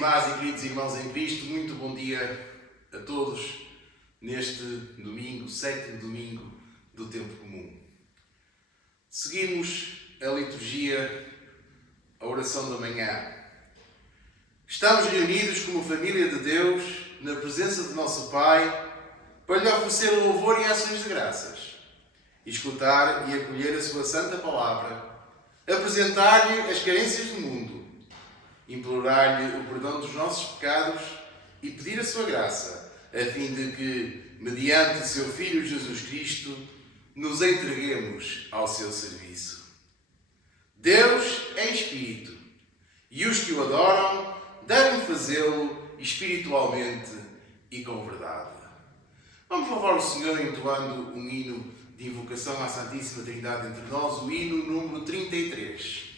irmãs e queridos irmãos em Cristo, muito bom dia a todos neste domingo, sétimo domingo do tempo comum. Seguimos a liturgia, a oração da manhã. Estamos reunidos como família de Deus, na presença de nosso Pai, para lhe oferecer louvor e ações de graças, escutar e acolher a sua santa palavra, apresentar-lhe as carências do mundo, implorar-lhe o perdão dos nossos pecados e pedir a sua graça, a fim de que, mediante seu Filho Jesus Cristo, nos entreguemos ao seu serviço. Deus é Espírito, e os que o adoram devem fazê-lo espiritualmente e com verdade. Vamos louvar o Senhor entoando um hino de invocação à Santíssima Trindade entre nós, o hino número 33.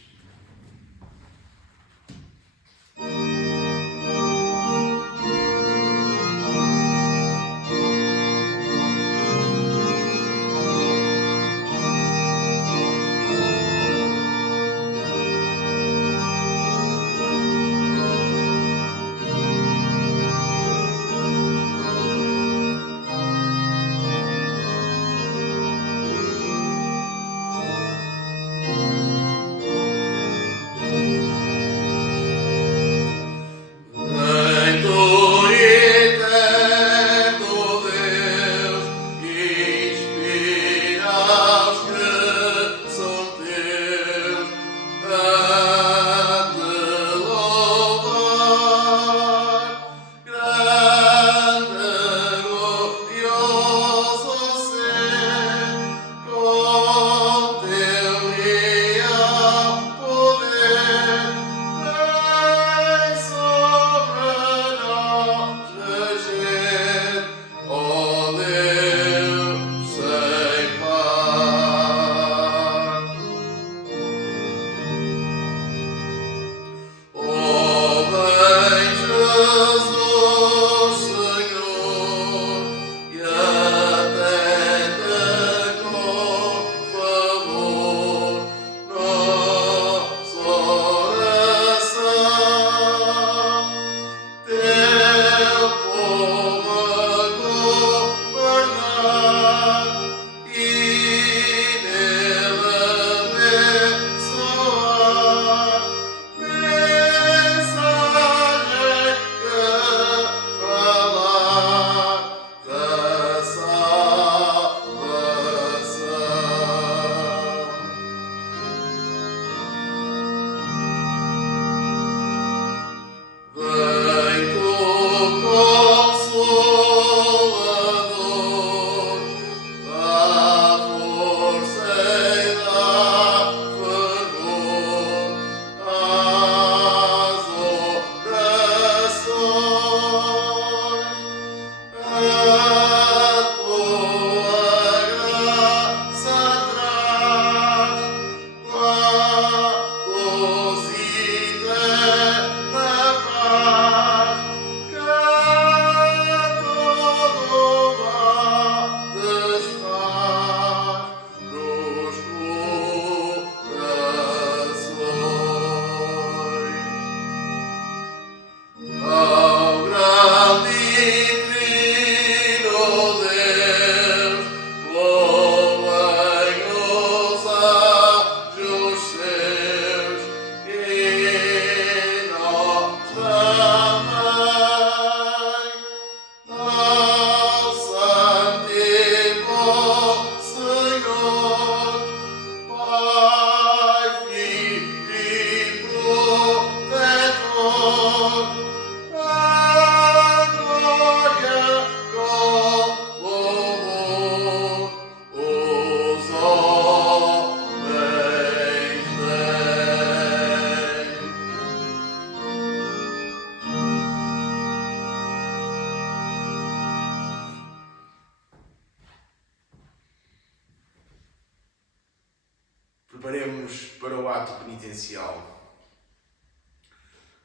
Preparemos para o ato penitencial.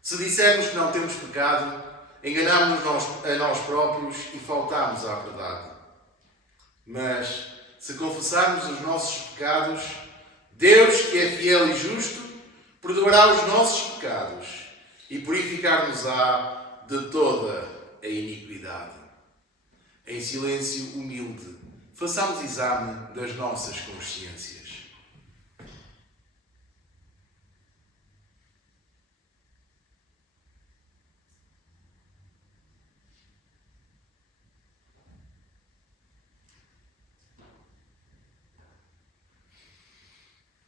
Se dissermos que não temos pecado, enganamos-nos a nós próprios e faltamos à verdade. Mas, se confessarmos os nossos pecados, Deus, que é fiel e justo, perdoará os nossos pecados e purificar-nos-á de toda a iniquidade. Em silêncio humilde, façamos exame das nossas consciências.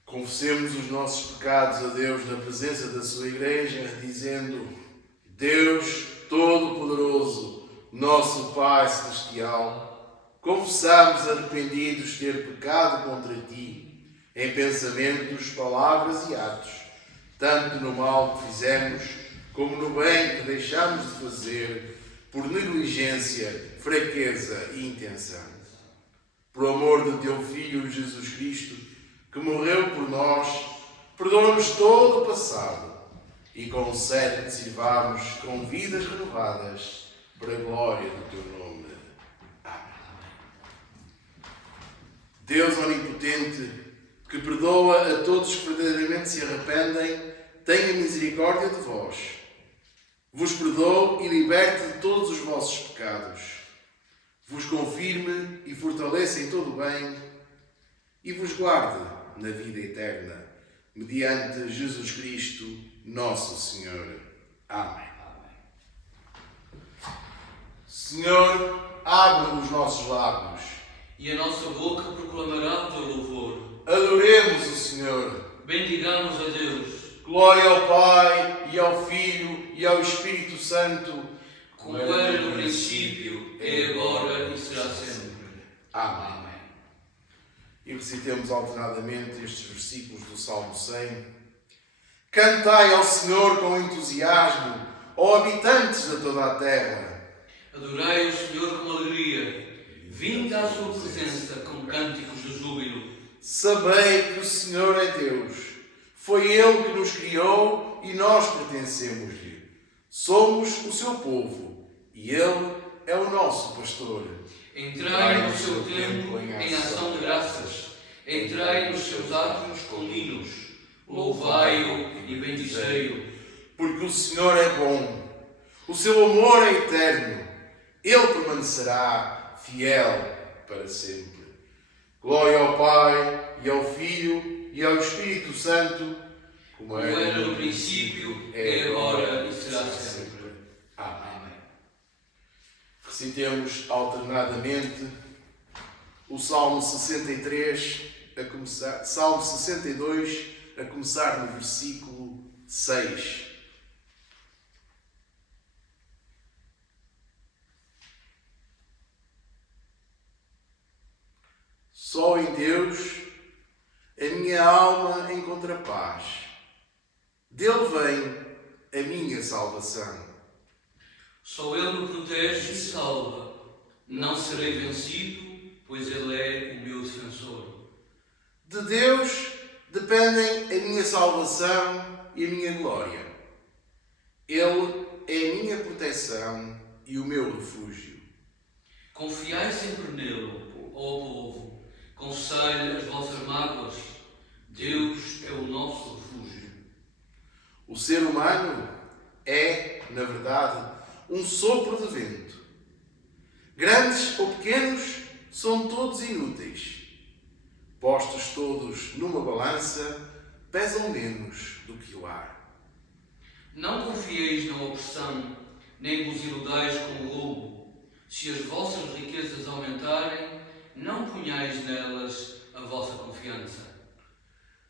Confessemos os nossos pecados a Deus na presença da sua Igreja, dizendo: Deus Todo-Poderoso, nosso Pai Celestial, confessamos arrependidos ter pecado contra Ti, em pensamentos, palavras e atos, tanto no mal que fizemos, como no bem que deixamos de fazer, por negligência, fraqueza e intenção. Por amor de Teu Filho Jesus Cristo, que morreu por nós, perdoa-nos todo o passado e concede que sirvamos com vidas renovadas para a glória do Teu nome. Amém. Deus onipotente, que perdoa a todos que verdadeiramente se arrependem, tenha misericórdia de vós. Vos perdoe e liberte de todos os vossos pecados. Vos confirme e fortaleça em todo o bem e vos guarde na vida eterna, mediante Jesus Cristo, nosso Senhor. Amém. Senhor, abre os nossos lábios e a nossa boca proclamará o Teu louvor. Adoremos o Senhor. Bendigamos a Deus. Glória ao Pai, e ao Filho, e ao Espírito Santo, como era no princípio, é agora e será sempre. Amém. E recitemos alternadamente estes versículos do Salmo 100. Cantai ao Senhor com entusiasmo, ó habitantes de toda a terra. Adorai o Senhor com alegria. Vinde à sua presença com cânticos de júbilo. Sabei que o Senhor é Deus. Foi Ele que nos criou e nós pertencemos-lhe. Somos o seu povo e Ele é o nosso pastor. Entrai no seu templo em ação de graças. Entrai nos seus átrios com hinos. Louvai-o e bendizei-o. Porque o Senhor é bom. O seu amor é eterno. Ele permanecerá fiel para sempre. Glória ao Pai, e ao Filho, e ao Espírito Santo, como era no princípio, é agora e será sempre. Amém. Recitemos alternadamente o Salmo 63, Salmo 62, a começar no versículo 6. Só em Deus a minha alma encontra paz. Dele vem a minha salvação. Só Ele me protege e salva. Não serei vencido, pois Ele é o meu defensor. De Deus dependem a minha salvação e a minha glória. Ele é a minha proteção e o meu refúgio. Confiai sempre nele, ó povo. Confessai-lhe as vossas mágoas. Deus é o nosso refúgio. O ser humano é, na verdade, um sopro de vento. Grandes ou pequenos, são todos inúteis. Postos todos numa balança, pesam menos do que o ar. Não confieis na opressão, nem vos iludais com o roubo. Se as vossas riquezas aumentarem, não ponhais nelas a vossa confiança.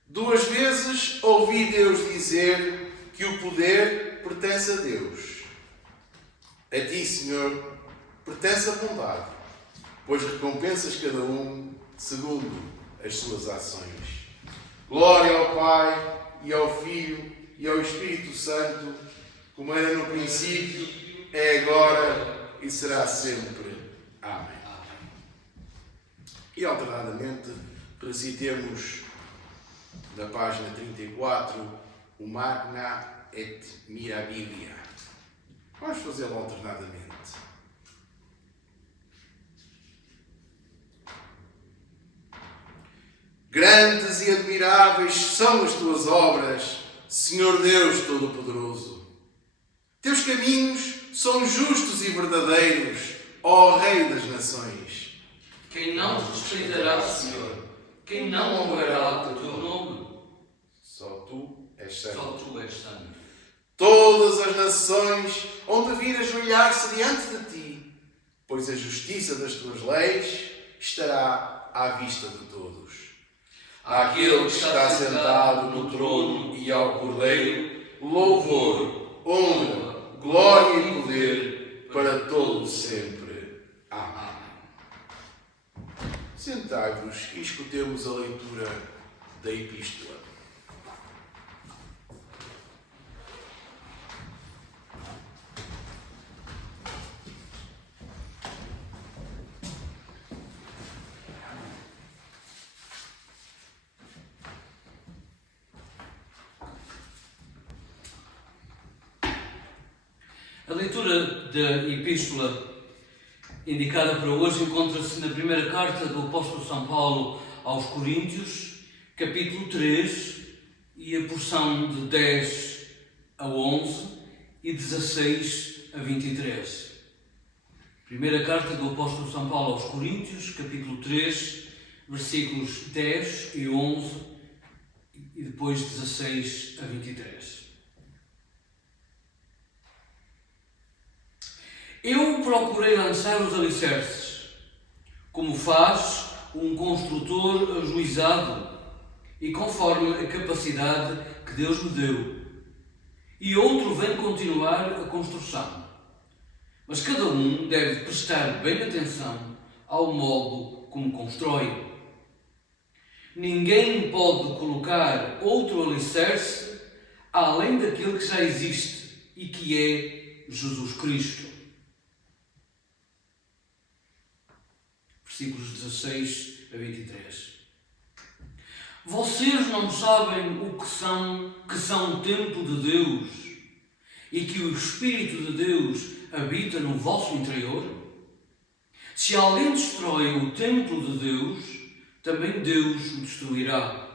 2 vezes ouvi Deus dizer que o poder pertence a Deus. A ti, Senhor, pertence a bondade, pois recompensas cada um segundo as suas ações. Glória ao Pai, e ao Filho, e ao Espírito Santo, como era no princípio, é agora e será sempre. Amém. E alternadamente recitemos na página 34 o Magna et Mirabilia. Vamos fazê-lo alternadamente. Grandes e admiráveis são as tuas obras, Senhor Deus Todo-Poderoso. Teus caminhos são justos e verdadeiros, ó Rei das Nações. Quem não respeitará, Senhor? Quem não honrará o teu nome? Só tu és santo. Só tu és santo. Todas as nações hão de vir ajoelhar-se diante de ti, pois a justiça das tuas leis estará à vista de todos. Àquele que está sentado no trono e ao Cordeiro, louvor, honra, glória e poder para todos sempre. Amém. Sentai-vos e escutemos a leitura da Epístola. A leitura da Epístola indicada para hoje encontra-se na primeira carta do apóstolo São Paulo aos Coríntios, capítulo 3, e a porção de 10 a 11 e 16 a 23. Primeira carta do apóstolo São Paulo aos Coríntios, capítulo 3, versículos 10 e 11 e depois 16 a 23. Eu procurei lançar os alicerces, como faz um construtor ajuizado e conforme a capacidade que Deus me deu. E outro vem continuar a construção. Mas cada um deve prestar bem atenção ao modo como constrói. Ninguém pode colocar outro alicerce além daquele que já existe e que é Jesus Cristo. Versículos 16 a 23. Vocês não sabem o que são o templo de Deus e que o Espírito de Deus habita no vosso interior? Se alguém destrói o templo de Deus, também Deus o destruirá.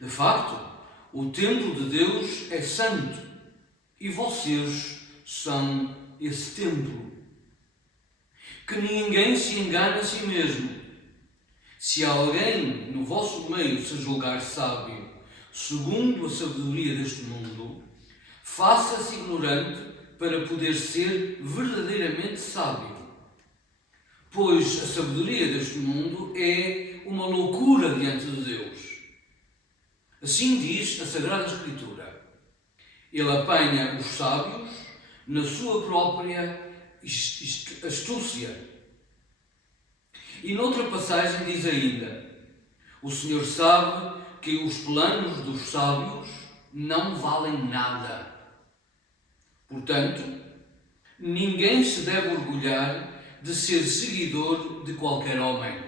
De facto, o templo de Deus é santo e vocês são esse templo. Que ninguém se engane a si mesmo. Se alguém no vosso meio se julgar sábio, segundo a sabedoria deste mundo, faça-se ignorante para poder ser verdadeiramente sábio. Pois a sabedoria deste mundo é uma loucura diante de Deus. Assim diz a Sagrada Escritura. Ele apanha os sábios na sua própria astúcia. E noutra passagem diz ainda: o Senhor sabe que os planos dos sábios não valem nada. Portanto, ninguém se deve orgulhar de ser seguidor de qualquer homem,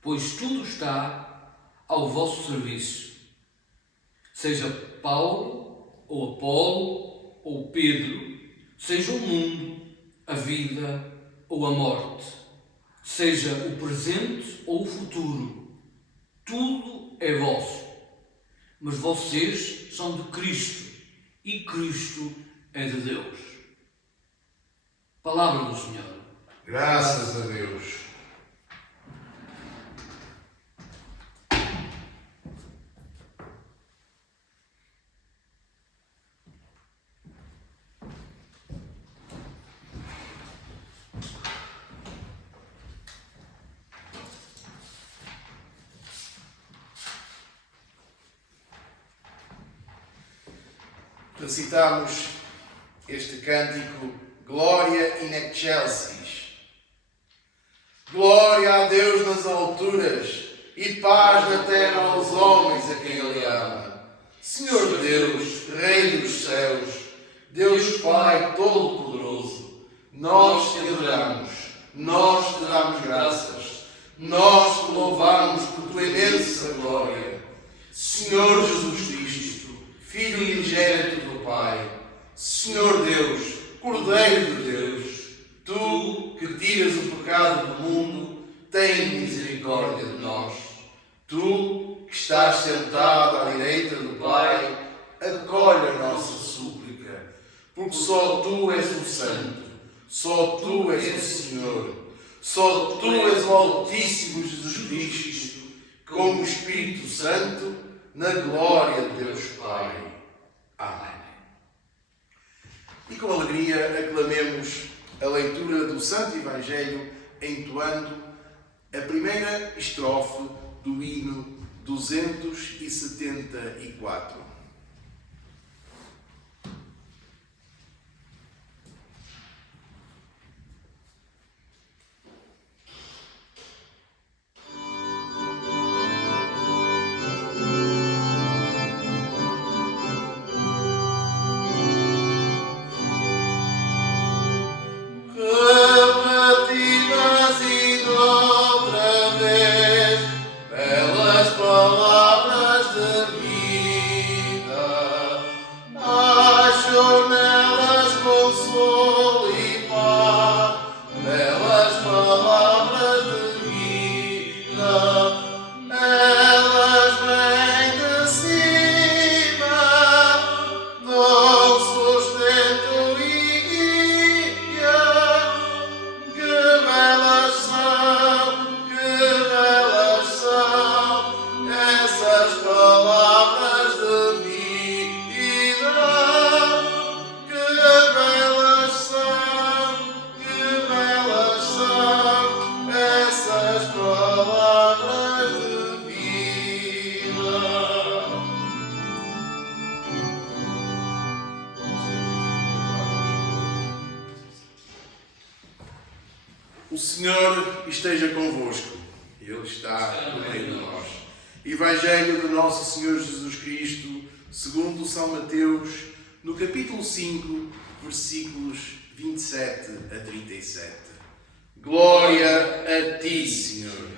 pois tudo está ao vosso serviço. Seja Paulo, ou Apolo, ou Pedro, seja o mundo, a vida ou a morte, seja o presente ou o futuro, tudo é vosso. Mas vocês são de Cristo e Cristo é de Deus. Palavra do Senhor. Graças a Deus. Recitamos este cântico Glória in excelsis. Glória a Deus nas alturas e paz na terra aos homens a quem Ele ama. Senhor Deus, Rei dos céus, Deus Pai Todo-Poderoso, nós te adoramos, nós te damos graças, nós te louvamos por tua imensa glória. Senhor Jesus Cristo, Filho unigênito do Pai, Senhor Deus, Cordeiro de Deus, tu que tiras o pecado do mundo, tem misericórdia de nós. Tu que estás sentado à direita do Pai, acolhe a nossa súplica porque só Tu és o Santo, só Tu és o Senhor, só Tu és o Altíssimo Jesus Cristo, com o Espírito Santo, na glória de Deus Pai. Amém. E com alegria aclamemos a leitura do Santo Evangelho, entoando a primeira estrofe do hino 274. O Senhor esteja convosco. Ele está no meio de nós. Evangelho de Nosso Senhor Jesus Cristo, segundo São Mateus, no capítulo 5, versículos 27 a 37. Glória a Ti, Senhor.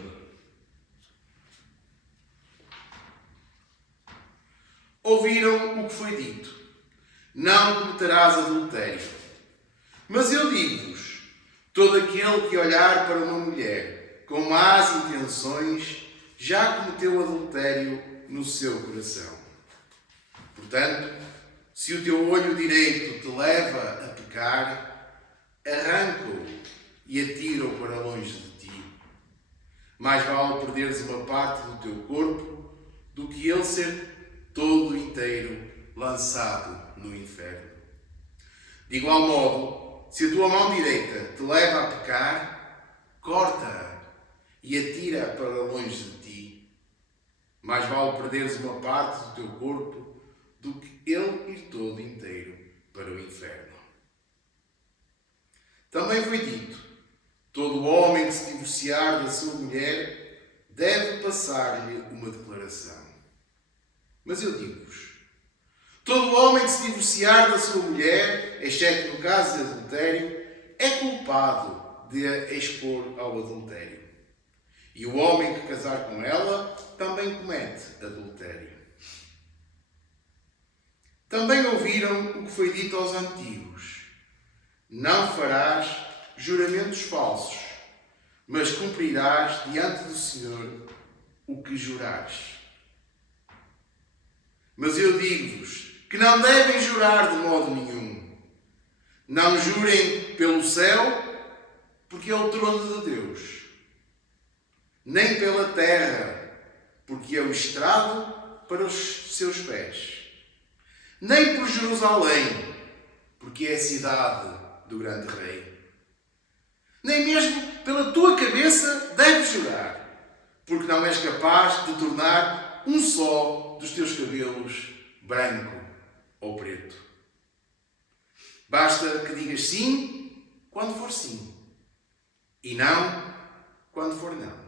Ouviram o que foi dito: não cometerás adultério. Mas eu digo-vos, todo aquele que olhar para uma mulher com más intenções já cometeu adultério no seu coração. Portanto, se o teu olho direito te leva a pecar, arranca-o e atira-o para longe de ti. Mais vale perderes uma parte do teu corpo do que ele ser todo inteiro lançado no inferno. De igual modo, se a tua mão direita te leva a pecar, corta-a e atira-a para longe de ti. Mais vale perderes uma parte do teu corpo do que ele ir todo inteiro para o inferno. Também foi dito: todo homem que se divorciar da sua mulher deve passar-lhe uma declaração. Mas eu digo-vos, todo homem que se divorciar da sua mulher, exceto no caso de adultério, é culpado de a expor ao adultério. E o homem que casar com ela também comete adultério. Também ouviram o que foi dito aos antigos: não farás juramentos falsos, mas cumprirás diante do Senhor o que jurares. Mas eu digo-vos que não devem jurar de modo nenhum. Não jurem pelo céu, porque é o trono de Deus. Nem pela terra, porque é o estrado para os seus pés. Nem por Jerusalém, porque é a cidade do grande rei. Nem mesmo pela tua cabeça deves jurar, porque não és capaz de tornar um só dos teus cabelos branco ou preto. Basta que digas sim quando for sim e não quando for não.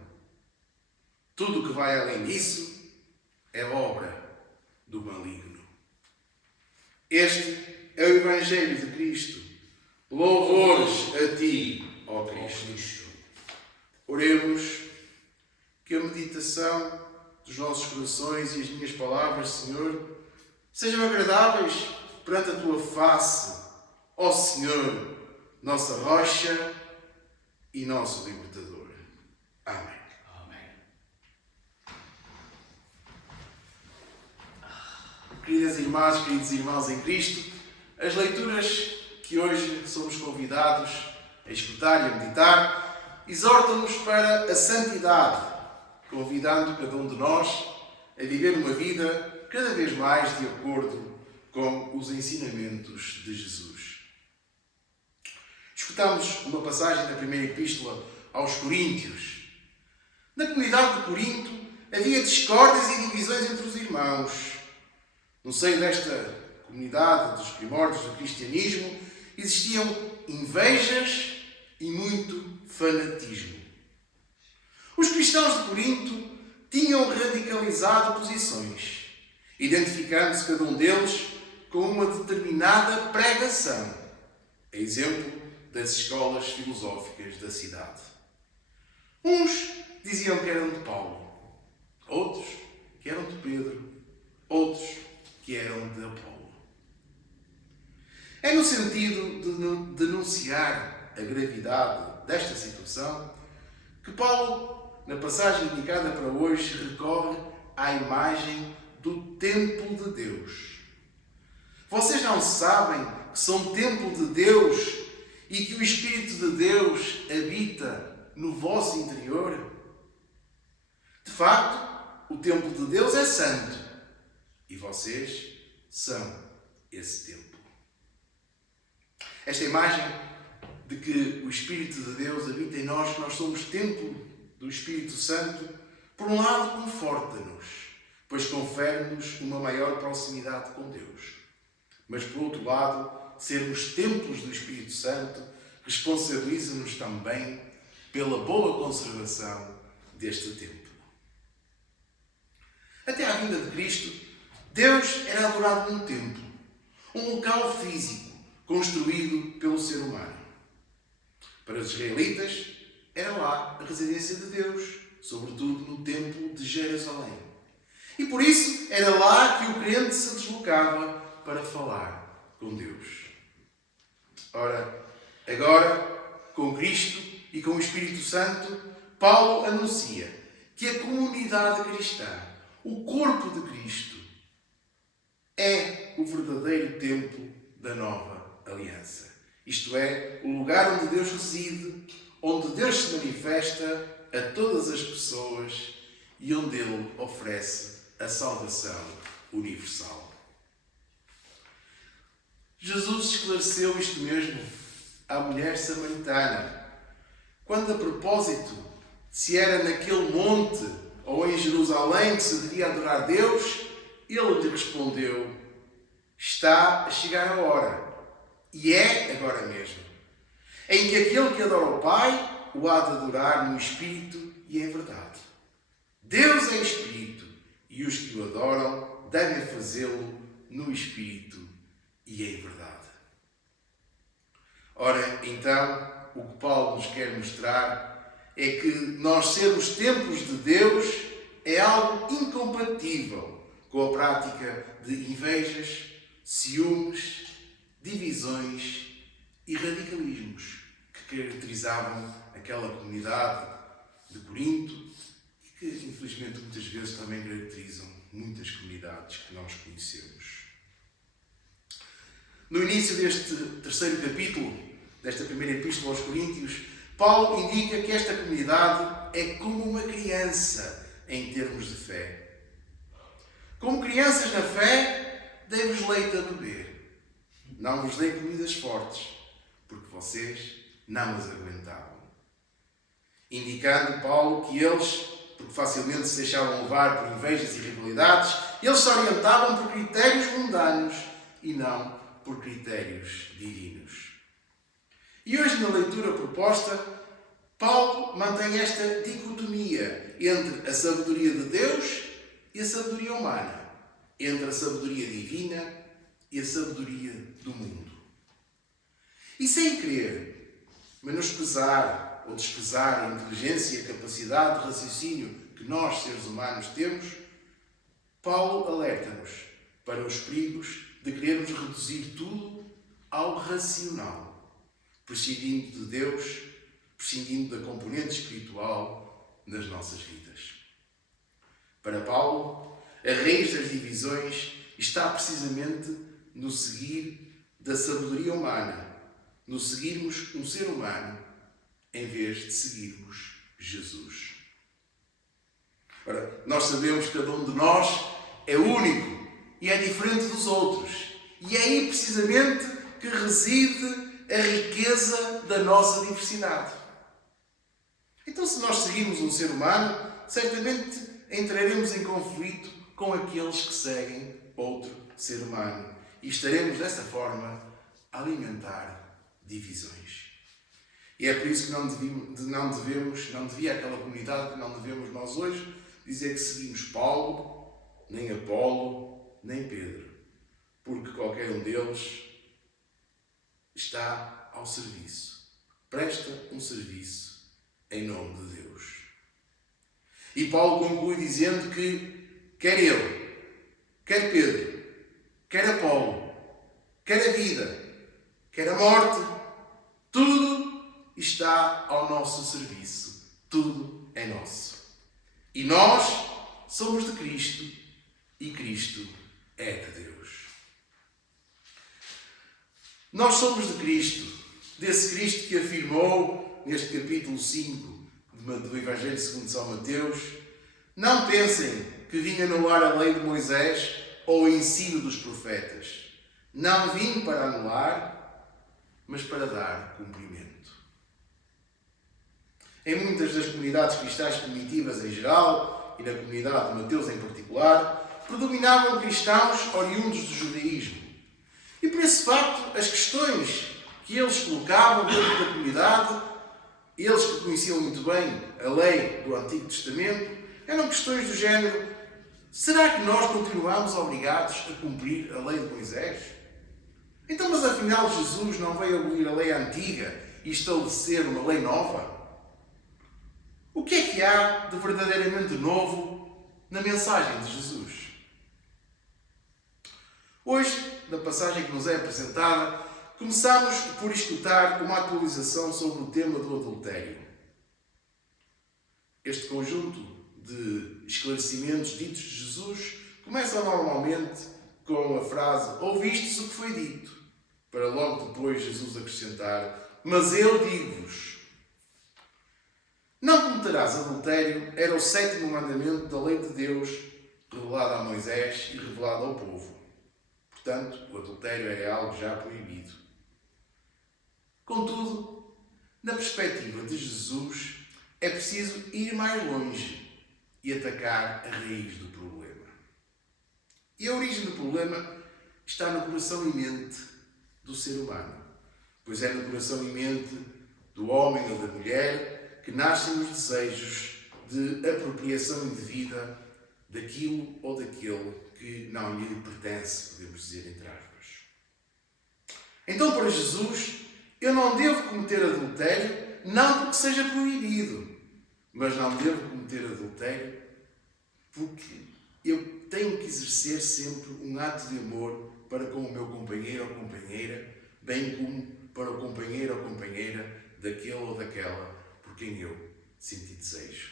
Tudo o que vai além disso é obra do maligno. Este é o Evangelho de Cristo. Louvores a Ti, ó Cristo. Oremos que a meditação dos nossos corações e as minhas palavras, Senhor, sejam agradáveis perante a Tua face, ó Senhor, nossa rocha e nosso libertador. Amém. Queridas irmãs, queridos irmãos em Cristo, As leituras que hoje somos convidados a escutar e a meditar exortam-nos para a santidade, convidando cada um de nós a viver uma vida cada vez mais de acordo com os ensinamentos de Jesus. Escutamos uma passagem da primeira epístola aos Coríntios. Na comunidade de Corinto havia discórdias e divisões entre os irmãos. No seio desta comunidade dos primórdios do cristianismo existiam invejas e muito fanatismo. Os cristãos de Corinto tinham radicalizado posições, identificando-se cada um deles com uma determinada pregação, a exemplo das escolas filosóficas da cidade. Uns diziam que eram de Paulo, outros que eram de Pedro, outros que eram de Apolo. É no sentido de denunciar a gravidade desta situação que Paulo, na passagem indicada para hoje, recorre à imagem do templo de Deus. Vocês não sabem que são templo de Deus e que o Espírito de Deus habita no vosso interior? De facto, o templo de Deus é santo e vocês são esse templo. Esta imagem de que o Espírito de Deus habita em nós, que nós somos templo do Espírito Santo, por um lado conforta-nos, pois confere-nos uma maior proximidade com Deus. Mas por outro lado, sermos templos do Espírito Santo responsabiliza-nos também pela boa conservação deste templo. Até à vinda de Cristo, Deus era adorado num templo, um local físico construído pelo ser humano. Para os israelitas, era lá a residência de Deus, sobretudo no templo de Jerusalém. E por isso era lá que o crente se deslocava para falar com Deus. Ora, agora, com Cristo e com o Espírito Santo, Paulo anuncia que a comunidade cristã, o corpo de Cristo, é o verdadeiro templo da nova aliança. Isto é, o lugar onde Deus reside, onde Deus se manifesta a todas as pessoas e onde Ele oferece a salvação universal. Jesus esclareceu isto mesmo à mulher samaritana, quando a propósito de se era naquele monte ou em Jerusalém que se devia adorar Deus, Ele lhe respondeu: está a chegar a hora, e é agora mesmo, em que aquele que adora o Pai o há de adorar no Espírito e em verdade. Deus é Espírito, e os que o adoram devem fazê-lo no Espírito e em verdade. Ora, então, o que Paulo nos quer mostrar é que nós sermos templos de Deus é algo incompatível com a prática de invejas, ciúmes, divisões e radicalismos que caracterizavam aquela comunidade de Corinto e que, infelizmente, muitas vezes também caracterizam muitas comunidades que nós conhecemos. No início deste terceiro capítulo, desta primeira epístola aos Coríntios, Paulo indica que esta comunidade é como uma criança em termos de fé. Como crianças na fé, dei-vos leite a beber. Não vos dei comidas fortes, porque vocês não as aguentavam. Indicando Paulo que eles, porque facilmente se deixavam levar por invejas e rivalidades, eles se orientavam por critérios mundanos e não por critérios divinos. E hoje, na leitura proposta, Paulo mantém esta dicotomia entre a sabedoria de Deus e a sabedoria humana, entre a sabedoria divina e a sabedoria do mundo. E sem querer menosprezar ou desprezar a inteligência e a capacidade de raciocínio que nós, seres humanos, temos, Paulo alerta-nos para os perigos de querermos reduzir tudo ao racional, prescindindo de Deus, prescindindo da componente espiritual nas nossas vidas. Para Paulo, a raiz das divisões está precisamente no seguir da sabedoria humana no seguirmos um ser humano em vez de seguirmos Jesus. Ora, nós sabemos que cada um de nós é único e é diferente dos outros. E é aí precisamente que reside a riqueza da nossa diversidade. Então, se nós seguirmos um ser humano, certamente entraremos em conflito com aqueles que seguem outro ser humano. E estaremos, dessa forma, a alimentar divisões. E é por isso que não devia aquela comunidade, que não devemos nós hoje dizer que seguimos Paulo, nem Apolo, nem Pedro. Porque qualquer um deles está ao serviço. Presta um serviço em nome de Deus. E Paulo conclui dizendo que quer ele, quer Pedro, quer Apolo, quer a vida, quer a morte, tudo está ao nosso serviço. Tudo é nosso. E nós somos de Cristo e Cristo é de Deus. Nós somos de Cristo, desse Cristo que afirmou neste capítulo 5 do Evangelho segundo São Mateus: não pensem que vim anular a lei de Moisés ou o ensino dos profetas. Não vim para anular, mas para dar cumprimento. Em muitas das comunidades cristãs primitivas em geral, e na comunidade de Mateus em particular, predominavam cristãos oriundos do judaísmo. E por esse facto, as questões que eles colocavam dentro da comunidade, eles que conheciam muito bem a lei do Antigo Testamento, eram questões do género: será que nós continuamos obrigados a cumprir a lei de Moisés? Então, mas afinal Jesus não veio abolir a lei antiga e estabelecer uma lei nova? O que é que há de verdadeiramente novo na mensagem de Jesus? Hoje, na passagem que nos é apresentada, começamos por escutar uma atualização sobre o tema do adultério. Este conjunto de esclarecimentos ditos de Jesus começa normalmente com a frase: ouvistes o que foi dito, para logo depois Jesus acrescentar: mas eu digo-vos. Não cometerás adultério era o 7º mandamento da lei de Deus, revelado a Moisés e revelado ao povo. Portanto, o adultério era algo já proibido. Contudo, na perspectiva de Jesus, é preciso ir mais longe e atacar a raiz do problema. E a origem do problema está no coração e mente do ser humano, pois é no coração e mente do homem ou da mulher que nascem os desejos de apropriação indevida daquilo ou daquele que não lhe pertence, podemos dizer entre aspas. Então, para Jesus, eu não devo cometer adultério, não porque seja proibido, mas não devo cometer adultério porque eu tenho que exercer sempre um ato de amor para com o meu companheiro ou companheira, bem como para o companheiro ou companheira daquele ou daquela por quem eu senti desejo.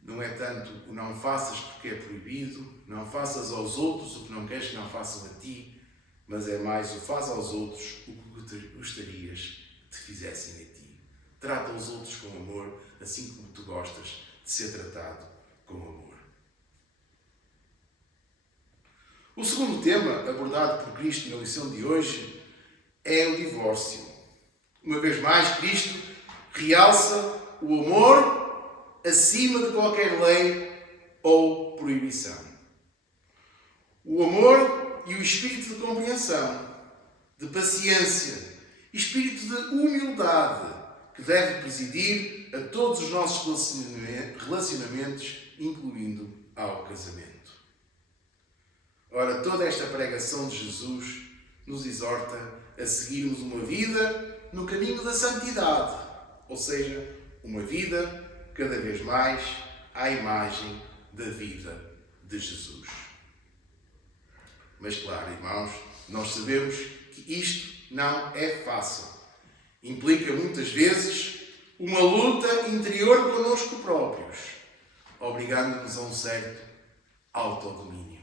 Não é tanto o não faças porque é proibido, não faças aos outros o que não queres que não façam a ti, mas é mais o faz aos outros o que gostarias que te fizessem a ti. Trata os outros com amor, assim como tu gostas de ser tratado com amor. O segundo tema abordado por Cristo na lição de hoje é o divórcio. Uma vez mais, Cristo realça o amor acima de qualquer lei ou proibição. O amor e o espírito de compreensão, de paciência, espírito de humildade que deve presidir a todos os nossos relacionamentos, incluindo ao casamento. Ora, toda esta pregação de Jesus nos exorta a seguirmos uma vida no caminho da santidade, ou seja, uma vida cada vez mais à imagem da vida de Jesus. Mas claro, irmãos, nós sabemos que isto não é fácil. Implica muitas vezes uma luta interior connosco próprios, obrigando-nos a um certo autodomínio.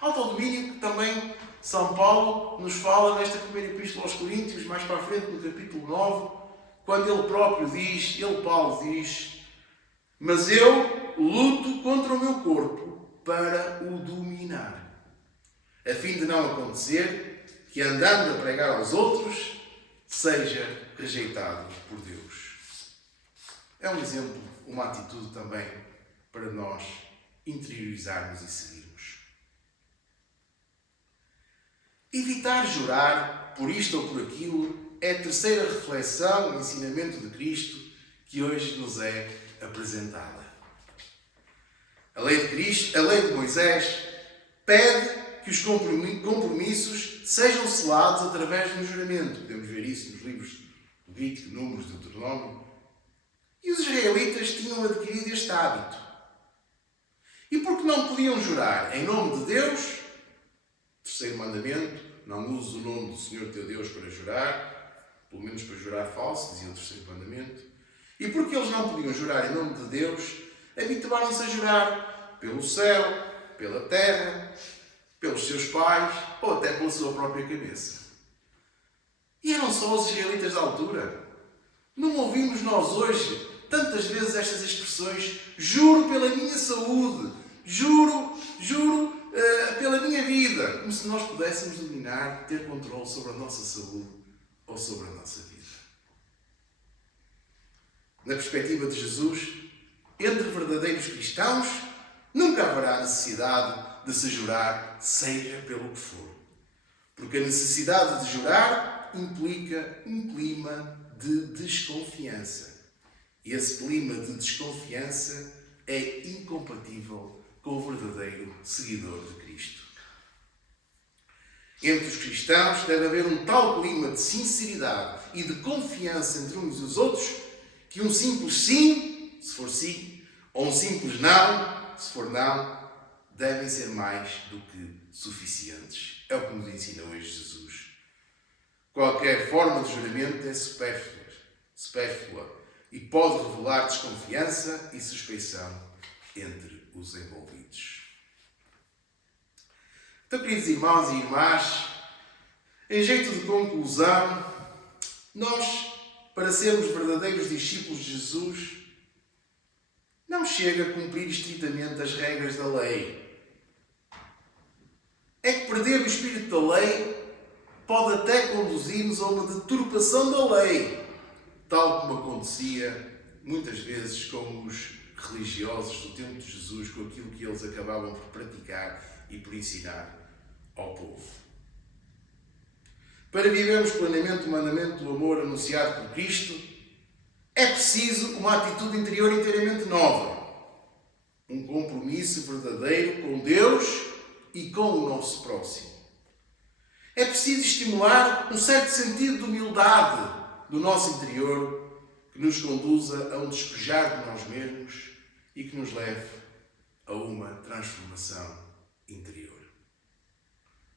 Autodomínio que também São Paulo nos fala nesta primeira epístola aos Coríntios, mais para a frente, no capítulo 9, quando ele próprio diz, Paulo diz: mas eu luto contra o meu corpo para o dominar, a fim de não acontecer que, andando a pregar aos outros, seja rejeitado por Deus. É um exemplo, uma atitude também para nós interiorizarmos e seguirmos. Evitar jurar por isto ou por aquilo é a terceira reflexão e ensinamento de Cristo que hoje nos é apresentada. A lei de Cristo, a lei de Moisés, pede que os compromissos sejam selados através de um juramento. Podemos ver isso nos livros de Levítico, Números, Deuteronômio. E os israelitas tinham adquirido este hábito. E porque não podiam jurar em nome de Deus, terceiro mandamento, não uses o nome do Senhor teu Deus para jurar, pelo menos para jurar falso, dizia o terceiro mandamento. E porque eles não podiam jurar em nome de Deus, habituaram-se a jurar pelo céu, pela terra, pelos seus pais ou até pela sua própria cabeça. E eram só os israelitas da altura. Não ouvimos nós hoje tantas vezes estas expressões: juro pela minha saúde, juro pela minha vida, como se nós pudéssemos dominar, ter controle sobre a nossa saúde ou sobre a nossa vida. Na perspectiva de Jesus, entre verdadeiros cristãos, nunca haverá necessidade de se jurar, seja pelo que for. Porque a necessidade de jurar implica um clima de desconfiança. E esse clima de desconfiança é incompatível com o verdadeiro seguidor de Cristo. Entre os cristãos deve haver um tal clima de sinceridade e de confiança entre uns e os outros que um simples sim, se for sim, ou um simples não, se for não, devem ser mais do que suficientes. É o que nos ensina hoje Jesus. Qualquer forma de juramento é supérflua e pode revelar desconfiança e suspeição entre os envolvidos. Então, queridos irmãos e irmãs, em jeito de conclusão, nós, para sermos verdadeiros discípulos de Jesus, não chega a cumprir estritamente as regras da lei. É que perder o espírito da lei pode até conduzir-nos a uma deturpação da lei, tal como acontecia muitas vezes com os religiosos do tempo de Jesus, com aquilo que eles acabavam por praticar e por ensinar ao povo. Para vivermos plenamente o mandamento do amor anunciado por Cristo, é preciso uma atitude interior inteiramente nova. Um compromisso verdadeiro com Deus e com o nosso próximo. É preciso estimular um certo sentido de humildade do nosso interior que nos conduza a um despejar de nós mesmos e que nos leve a uma transformação interior.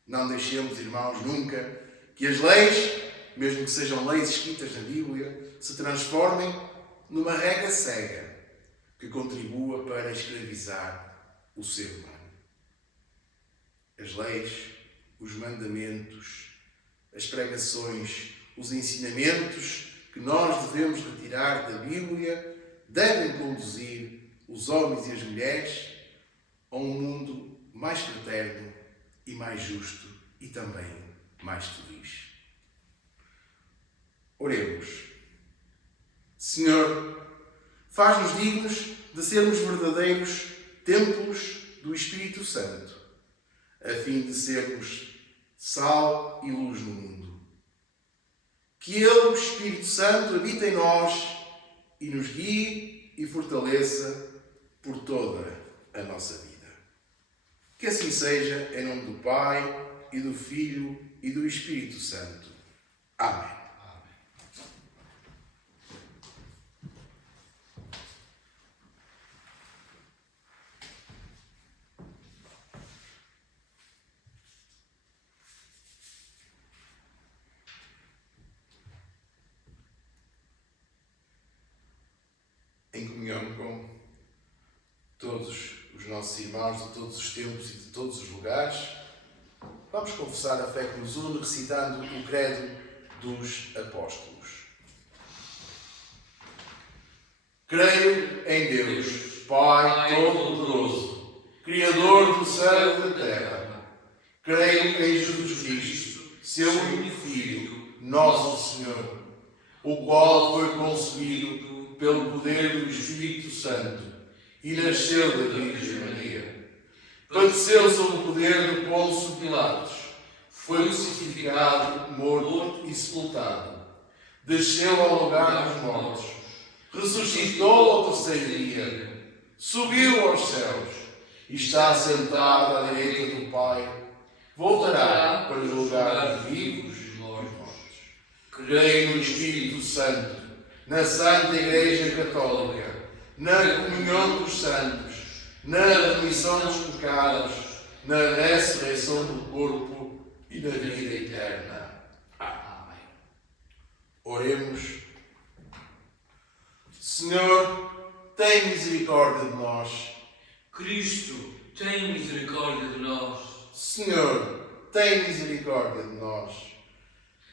Não deixemos, irmãos, nunca que as leis, mesmo que sejam leis escritas na Bíblia, se transformem numa regra cega que contribua para escravizar o ser humano. As leis, os mandamentos, as pregações, os ensinamentos que nós devemos retirar da Bíblia devem conduzir os homens e as mulheres a um mundo mais fraterno e mais justo e também mais feliz. Oremos. Senhor, faz-nos dignos de sermos verdadeiros templos do Espírito Santo, a fim de sermos sal e luz no mundo. Que Ele, o Espírito Santo, habite em nós e nos guie e fortaleça por toda a nossa vida. Que assim seja, em nome do Pai, e do Filho, e do Espírito Santo. Amém. Em comunhão com todos os nossos irmãos de todos os tempos e de todos os lugares, vamos confessar a fé que nos une recitando o credo dos apóstolos. Creio em Deus, Pai Todo-Poderoso, Criador do céu e da terra. Creio em Jesus Cristo, seu único Filho, nosso Senhor, o qual foi concebido pelo poder do Espírito Santo e nasceu da Virgem Maria. Padeceu sob o poder de Pôncio Pilatos, foi crucificado, morto e sepultado. Desceu ao lugar dos mortos, ressuscitou ao terceiro dia, subiu aos céus e está sentado à direita do Pai. Voltará para julgar os vivos e os mortos. Creio no Espírito Santo, na Santa Igreja Católica, na comunhão dos santos, na remissão dos pecados, na ressurreição do corpo e na vida eterna. Amém. Oremos. Senhor, tem misericórdia de nós. Cristo, tem misericórdia de nós. Senhor, tem misericórdia de nós.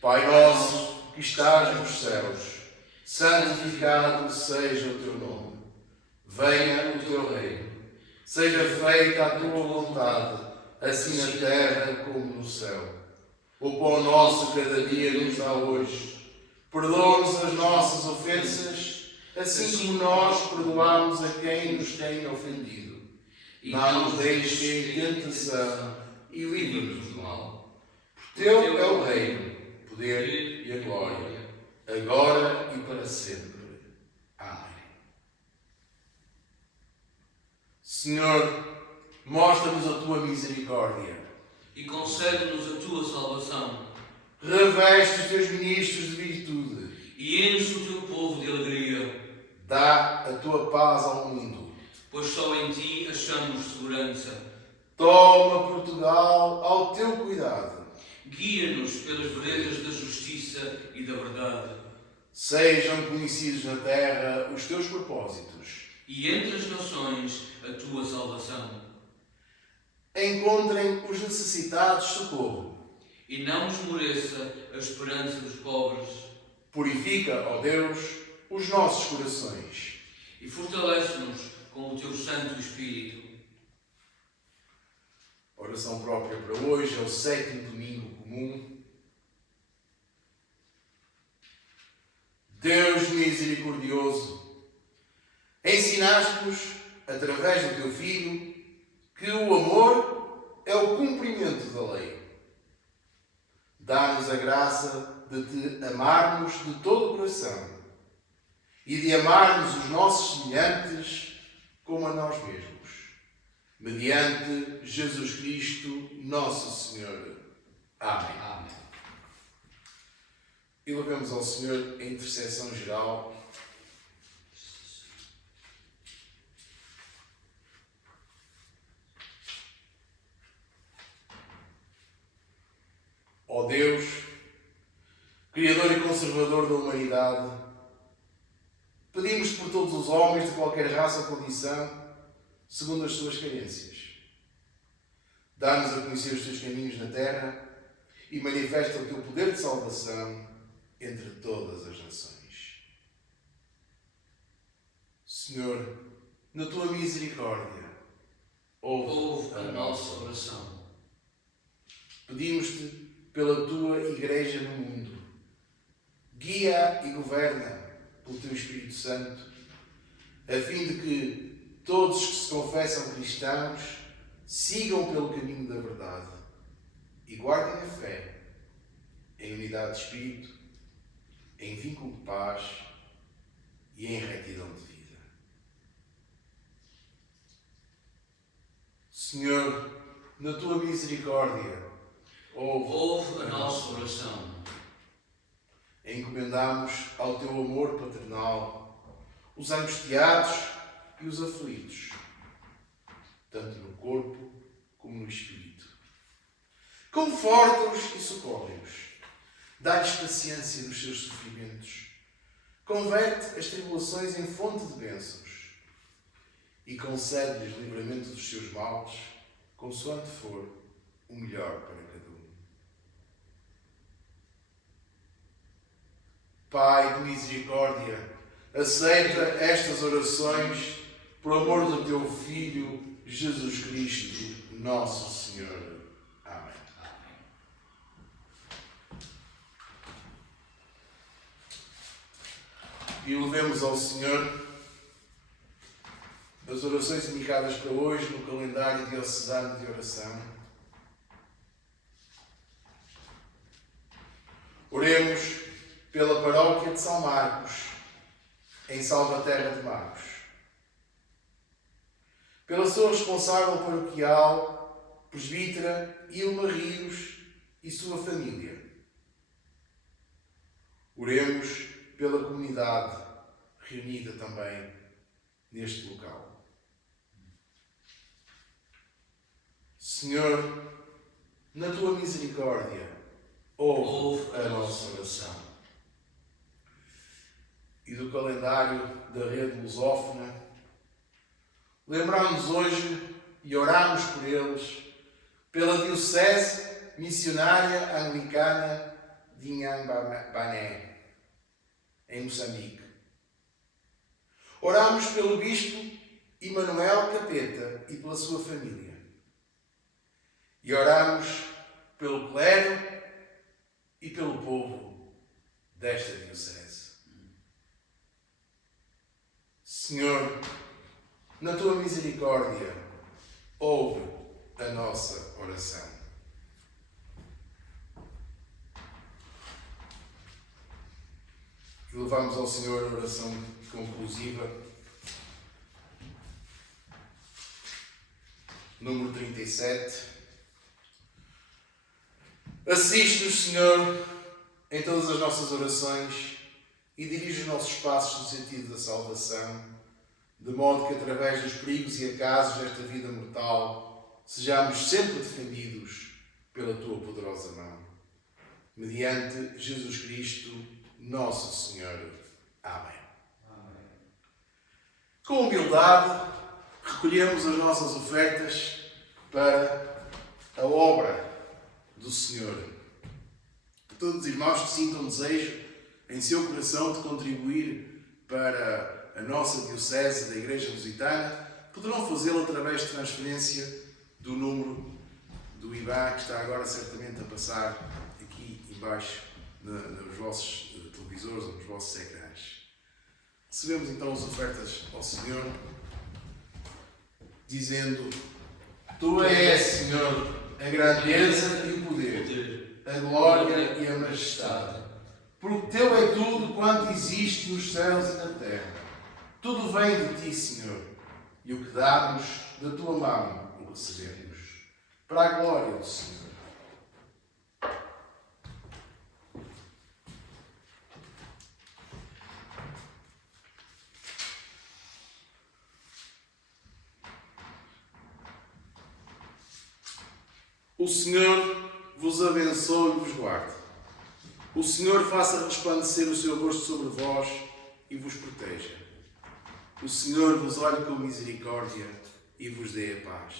Pai nosso, que estás nos céus, santificado seja o teu nome. Venha o teu reino. Seja feita a tua vontade, assim na terra como no céu. O pão nosso cada dia nos dá hoje. Perdoa-nos as nossas ofensas, assim como nós perdoamos a quem nos tem ofendido. Não nos deixes cair em tentação e livra-nos do mal. Porque teu é o reino, o poder e a glória, agora e para sempre. Amém. Senhor, mostra-nos a tua misericórdia E concede-nos a tua salvação. Reveste os teus ministros de virtude E enche o teu povo de alegria. Dá a tua paz ao mundo. Pois só em ti achamos segurança. Toma Portugal ao teu cuidado. Guia-nos pelas veredas da justiça e da verdade. Sejam conhecidos na terra os teus propósitos. E entre as nações a tua salvação. Encontrem os necessitados socorro. E não esmoreça a esperança dos pobres. Purifica, ó Deus, os nossos corações. E fortalece-nos com o teu Santo Espírito. Oração própria para hoje é o 7º domingo comum. Deus misericordioso, ensinaste-nos, através do teu Filho, que o amor é o cumprimento da lei. Dá-nos a graça de te amarmos de todo o coração e de amarmos os nossos semelhantes como a nós mesmos. Mediante Jesus Cristo, nosso Senhor. Amém. Amém. E louvemos ao Senhor em intercessão geral. Ó Deus, Criador e Conservador da humanidade, pedimos por todos os homens de qualquer raça ou condição, segundo as suas carências. Dá-nos a conhecer os teus caminhos na terra e manifesta o teu poder de salvação entre todas as nações. Senhor, na tua misericórdia, ouve Ouve a nossa oração. Pedimos-te pela tua Igreja no mundo. Guia e governa pelo teu Espírito Santo, a fim de que todos que se confessam cristãos sigam pelo caminho da verdade e guardem a fé em unidade de espírito, em vínculo de paz e em retidão de vida. Senhor, na tua misericórdia, Ouve a nossa oração. Encomendamos ao teu amor paternal os angustiados e os aflitos, tanto no corpo como no espírito. Conforta-os e socorre-os. Dá-lhes paciência nos seus sofrimentos. Converte as tribulações em fonte de bênçãos e concede-lhes livramento dos seus males, consoante for o melhor para cada um. Pai de misericórdia, aceita estas orações por amor do teu Filho, Jesus Cristo, nosso Senhor. Amém. E levemos ao Senhor as orações indicadas para hoje no calendário diocesano de oração. Oremos pela paróquia de São Marcos, em Salvaterra de Marcos. Pela sua responsável paroquial, presbítera Ilma Rios e sua família. Oremos pela comunidade reunida também neste local. Senhor, na tua misericórdia, ouve a nossa oração. E do calendário da rede lusófona, lembramos hoje e oramos por eles, pela Diocese Missionária Anglicana de Inhambané, em Moçambique. Oramos pelo Bispo Emanuel Capeta e pela sua família. E oramos pelo clero e pelo povo desta Diocese. Senhor, na tua misericórdia, ouve a nossa oração. E levamos ao Senhor a oração conclusiva, número 37. Assiste-nos, Senhor, em todas as nossas orações e dirige os nossos passos no sentido da salvação, de modo que, através dos perigos e acasos desta vida mortal, sejamos sempre defendidos pela tua poderosa mão. Mediante Jesus Cristo, nosso Senhor. Amém. Amém. Com humildade, recolhemos as nossas ofertas para a obra do Senhor. Todos os irmãos que sintam desejo em seu coração de contribuir para a nossa Diocese da Igreja Lusitana, poderão fazê-lo através de transferência do número do IBAN, que está agora certamente a passar aqui embaixo nos vossos televisores ou nos vossos ecrãs. Recebemos então as ofertas ao Senhor, dizendo: Tu és, Senhor, a grandeza e o poder, a glória e a majestade. Porque teu é tudo quanto existe nos céus e na terra. Tudo vem de ti, Senhor, e o que damos da tua mão o recebemos, para a glória do Senhor. O Senhor vos abençoe e vos guarde. O Senhor faça resplandecer o seu rosto sobre vós e vos proteja. O Senhor vos olhe com misericórdia e vos dê a paz.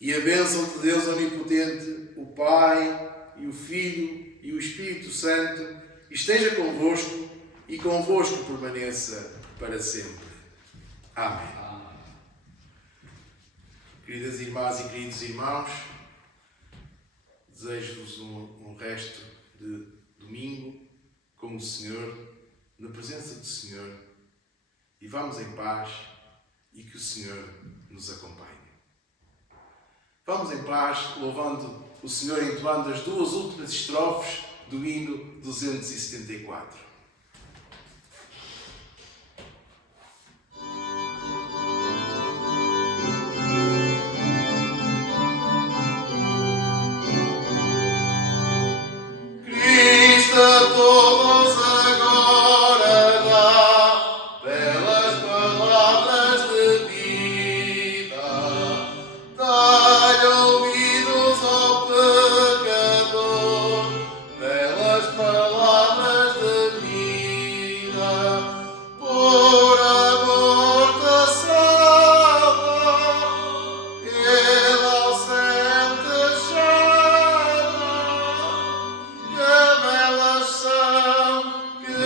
E a bênção de Deus Onipotente, o Pai, e o Filho, e o Espírito Santo, esteja convosco e convosco permaneça para sempre. Amém. Queridas irmãs e queridos irmãos, desejo-vos um resto de domingo com o Senhor, na presença do Senhor, e vamos em paz e que o Senhor nos acompanhe. Vamos em paz, louvando o Senhor, entoando as duas últimas estrofes do hino 274. Que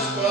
resposta.